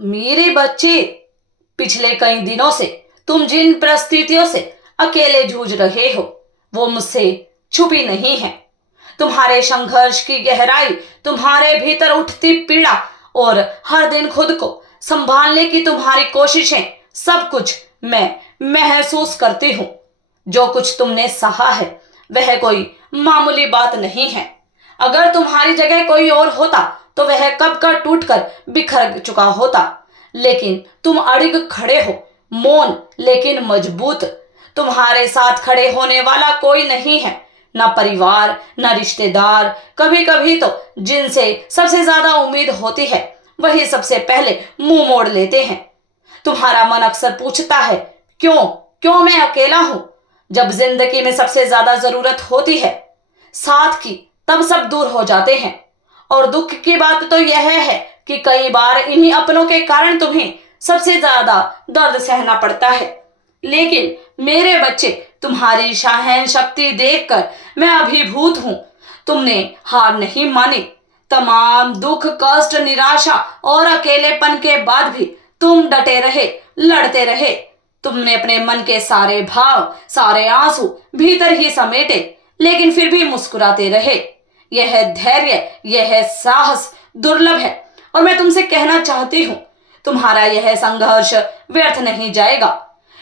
मेरे बच्चे, पिछले कई दिनों से तुम जिन परिस्थितियों से अकेले जूझ रहे हो वो मुझसे छुपी नहीं है। तुम्हारे संघर्ष की गहराई, तुम्हारे भीतर उठती पीड़ा और हर दिन खुद को संभालने की तुम्हारी कोशिशें, सब कुछ मैं महसूस करती हूँ। जो कुछ तुमने सहा है वह कोई मामूली बात नहीं है। अगर तुम्हारी जगह कोई और होता तो वह कब का टूटकर बिखर चुका होता। लेकिन तुम अड़िग खड़े हो, मौन लेकिन मजबूत। तुम्हारे साथ खड़े होने वाला कोई नहीं है, ना परिवार ना रिश्तेदार। कभी कभी तो जिनसे सबसे ज्यादा उम्मीद होती है वही सबसे पहले मुंह मोड़ लेते हैं। तुम्हारा मन अक्सर पूछता है, क्यों क्यों मैं अकेला हूं? जब जिंदगी में सबसे ज्यादा जरूरत होती है साथ की, तब सब दूर हो जाते हैं। और दुख की बात तो यह है कि कई बार इन्हीं अपनों के कारण तुम्हें सबसे ज्यादा दर्द सहना पड़ता है। लेकिन मेरे बच्चे, तुम्हारी सहन शक्ति देखकर मैं अभिभूत हूं। तुमने हार नहीं मानी। तमाम दुख, कष्ट, निराशा और अकेलेपन के बाद भी तुम डटे रहे, लड़ते रहे। तुमने अपने मन के सारे भाव, सारे आंसू भीतर ही समेटे, लेकिन फिर भी मुस्कुराते रहे। यह धैर्य, यह साहस दुर्लभ है। और मैं तुमसे कहना चाहती हूं, तुम्हारा यह संघर्ष व्यर्थ नहीं जाएगा।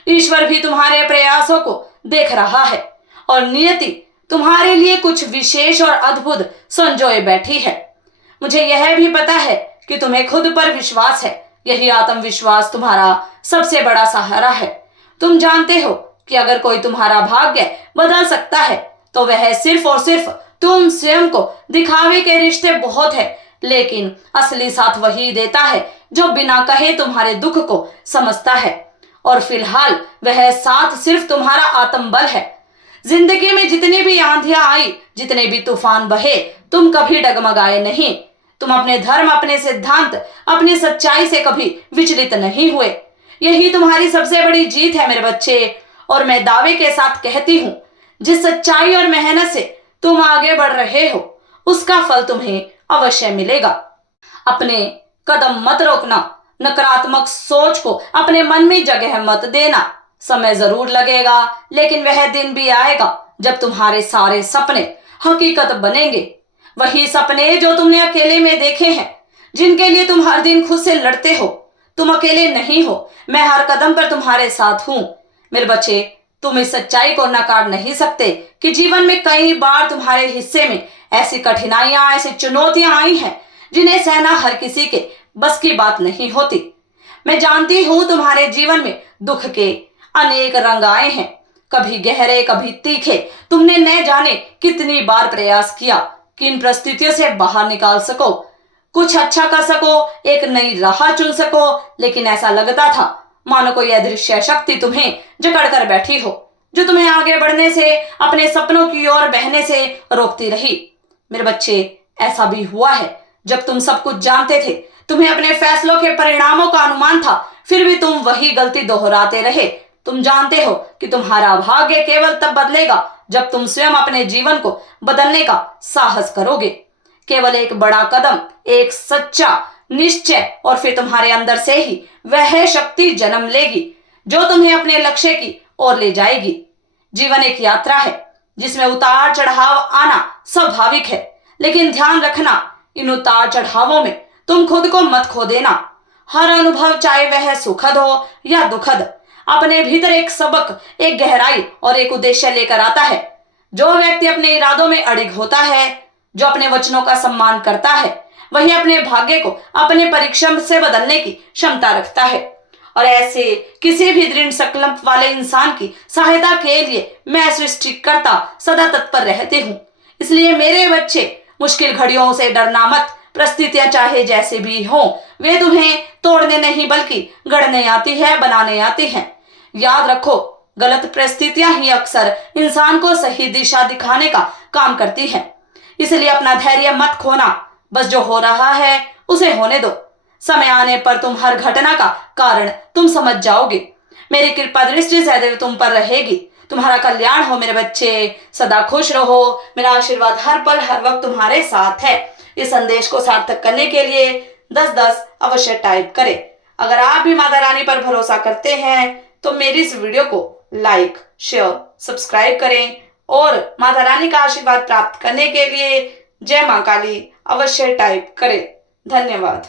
ईश्वर भी तुम्हारे प्रयासों को देख रहा है और नियति तुम्हारे लिए कुछ विशेष और अद्भुत संजोए बैठी है। मुझे यह भी पता है कि तुम्हें खुद पर विश्वास है। यही आत्मविश्वास तुम्हारा सबसे बड़ा सहारा है। तुम जानते हो कि अगर कोई तुम्हारा भाग्य बदल सकता है तो वह सिर्फ और सिर्फ तुम स्वयं को। दिखावे के रिश्ते बहुत है, लेकिन असली साथ वही देता है जो बिना कहे तुम्हारे दुख को समझता है। और फिलहाल वह साथ सिर्फ तुम्हारा आत्मबल है। जिंदगी में जितनी भी आंधियां आई, जितने भी तूफान बहे, तुम कभी डगमगाए नहीं। तुम अपने धर्म, अपने सिद्धांत, अपनी सच्चाई से कभी विचलित नहीं हुए। यही तुम्हारी सबसे बड़ी जीत है मेरे बच्चे। और मैं दावे के साथ कहती हूँ, जिस सच्चाई और मेहनत से तुम आगे बढ़ रहे हो उसका फल तुम्हें अवश्य मिलेगा। अपने कदम मत रोकना, नकारात्मक सोच को अपने मन में जगह मत देना। समय जरूर लगेगा, लेकिन वह दिन भी आएगा जब तुम्हारे सारे सपने हकीकत बनेंगे। वही सपने जो तुमने अकेले में देखे हैं, जिनके लिए तुम हर दिन खुद से लड़ते हो। तुम अकेले नहीं हो, मैं हर कदम पर तुम्हारे साथ हूं। मेरे बच्चे, तुम इस सच्चाई को नकार नहीं सकते कि जीवन में कई बार तुम्हारे हिस्से में ऐसी कठिनाइयां, ऐसी चुनौतियां आई हैं जिन्हें सहना हर किसी के बस की बात नहीं होती। मैं जानती हूं तुम्हारे जीवन में दुख के अनेक रंग आए हैं, कभी गहरे कभी तीखे। तुमने न जाने कितनी बार प्रयास किया कि इन परिस्थितियों से बाहर निकाल सको, कुछ अच्छा कर सको, एक नई राह चुन सको। लेकिन ऐसा लगता था मानो कोई अदृश्य शक्ति तुम्हें जकड़ कर बैठी हो, जो तुम्हें आगे बढ़ने से, अपने सपनों की ओर बहने से रोकती रही। मेरे बच्चे, ऐसा भी हुआ है जब तुम सब कुछ जानते थे, तुम्हें अपने फैसलों के परिणामों का अनुमान था, फिर भी तुम वही गलती दोहराते रहे। तुम जानते हो कि तुम्हारा भाग्य केवल तब बदलेगा जब तुम स्वयं अपने जीवन को बदलने का साहस करोगे। केवल एक बड़ा कदम, एक सच्चा निश्चय, और फिर तुम्हारे अंदर से ही वह शक्ति जन्म लेगी जो तुम्हें अपने लक्ष्य की ओर ले जाएगी। जीवन एक यात्रा है जिसमें उतार चढ़ाव आना स्वाभाविक है, लेकिन ध्यान रखना, इन उतार चढ़ावों में तुम खुद को मत खो देना। हर अनुभव, चाहे वह सुखद हो या दुखद, अपने भीतर एक सबक, एक गहराई और एक उद्देश्य लेकर आता है। जो व्यक्ति अपने इरादों में अड़िग होता है, जो अपने वचनों का सम्मान करता है, वही अपने भाग्य को अपने परिश्रम से बदलने की क्षमता रखता है। और ऐसे किसी भी दृढ़ संकल्प वाले इंसान की सहायता के लिए मैं सृष्टिकर्ता सदा तत्पर रहती हूँ। इसलिए मेरे बच्चे, मुश्किल घड़ियों से डरना मत। परिस्थितियां चाहे जैसे भी हों, वे तुम्हें तोड़ने नहीं बल्कि गढ़ने आती है, बनाने आती हैं। याद रखो, गलत परिस्थितियां ही अक्सर इंसान को सही दिशा दिखाने का काम करती हैं। इसलिए अपना धैर्य मत खोना, बस जो हो रहा है उसे होने दो। समय आने पर तुम हर घटना का कारण तुम समझ जाओगे। मेरी कृपा दृष्टि सदैव तुम पर रहेगी। तुम्हारा कल्याण हो मेरे बच्चे, सदा खुश रहो। मेरा आशीर्वाद हर पल हर वक्त तुम्हारे साथ है। इस संदेश को सार्थक करने के लिए 10-10 अवश्य टाइप करें। अगर आप भी माता रानी पर भरोसा करते हैं तो मेरी इस वीडियो को लाइक, शेयर, सब्सक्राइब करें और माता रानी का आशीर्वाद प्राप्त करने के लिए जय मां काली अवश्य टाइप करें। धन्यवाद।